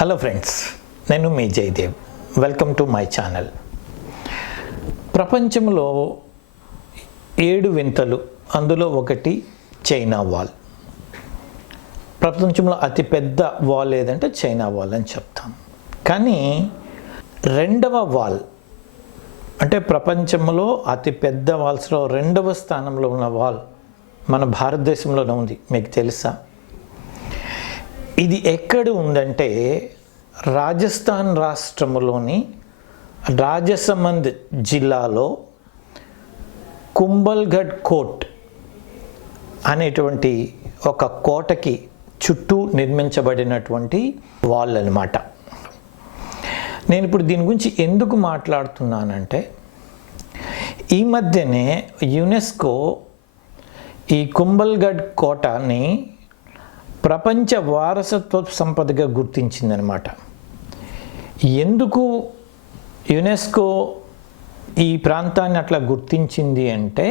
Hello friends, నేను మీ Jayadev. Welcome to my channel. ప్రపంచంలో 7 వింతలు, అందులో ఒకటి చైనా వాల్. ప్రపంచంలో అతిపెద్ద వాల్ ఏదంటే చైనా వాల్ అని చెప్తాం. కానీ రెండవ వాల్ అంటే ప్రపంచంలో అతిపెద్ద వాల్స్లో రెండవ స్థానంలో ఉన్న వాల్ మన భారతదేశంలోనే ఉంది. మీకు తెలుసా? ఇది ఎక్కడ ఉందంటే రాజస్థాన్ రాష్ట్రంలోని రాజసమంద్ జిల్లాలో కుంభల్గఢ్ కోట్ అనేటువంటి ఒక కోటకి చుట్టూ నిర్మించబడినటువంటి వాల్ అన్నమాట. నేను ఇప్పుడు దీని గురించి ఎందుకు మాట్లాడుతున్నానంటే, ఈ మధ్యనే యునెస్కో ఈ కుంభల్గఢ్ కోటని ప్రపంచ వారసత్వ సంపదగా గుర్తించిందనమాట. ఎందుకు యునెస్కో ఈ ప్రాంతాన్ని అట్లా గుర్తించింది అంటే,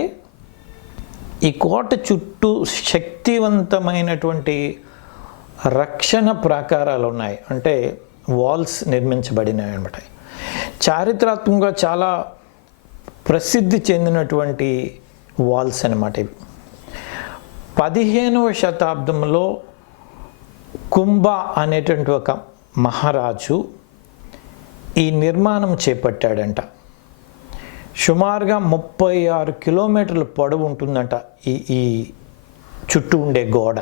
ఈ కోట చుట్టూ శక్తివంతమైనటువంటి రక్షణ ప్రాకారాలు ఉన్నాయి, అంటే వాల్స్ నిర్మించబడినాయి అన్నమాట. చారిత్రాత్మకంగా చాలా ప్రసిద్ధి చెందినటువంటి వాల్స్ అన్నమాట ఇవి. 15వ శతాబ్దంలో కుంభ అనేటువంటి ఒక మహారాజు ఈ నిర్మాణం చేపట్టాడంట. సుమారుగా 36 కిలోమీటర్ల పొడవు ఉంటుందంట ఈ చుట్టూ ఉండే గోడ.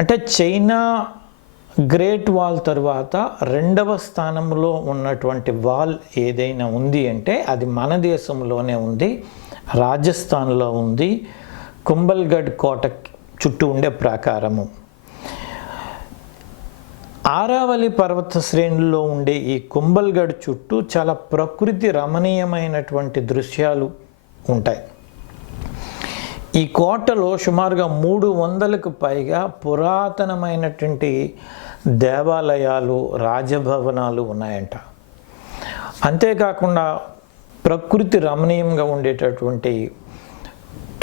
అంటే చైనా గ్రేట్ వాల్ తర్వాత రెండవ స్థానంలో ఉన్నటువంటి వాల్ ఏదైనా ఉంది అంటే అది మన దేశంలోనే ఉంది, రాజస్థాన్లో ఉంది. కుంభల్గఢ్ కోట చుట్టూ ఉండే ప్రాకారము. ఆరావళి పర్వత శ్రేణుల్లో ఉండే ఈ కుంభల్గఢ్ చుట్టూ చాలా ప్రకృతి రమణీయమైనటువంటి దృశ్యాలు ఉంటాయి. ఈ కోటలో సుమారుగా 300కు పైగా పురాతనమైనటువంటి దేవాలయాలు, రాజభవనాలు ఉన్నాయంట. అంతేకాకుండా ప్రకృతి రమణీయంగా ఉండేటటువంటి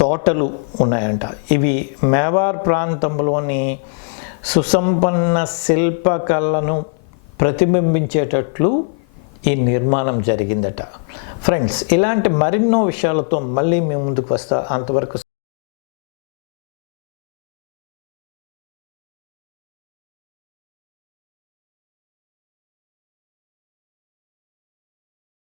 తోటలు ఉన్నాయంట. ఇవి మేవార్ ప్రాంతంలోని సుసంపన్న శిల్పకళను ప్రతిబింబించేటట్లు ఈ నిర్మాణం జరిగిందట. ఫ్రెండ్స్, ఇలాంటి మరెన్నో విషయాలతో మళ్ళీ మీ ముందుకు వస్తా. అంతవరకు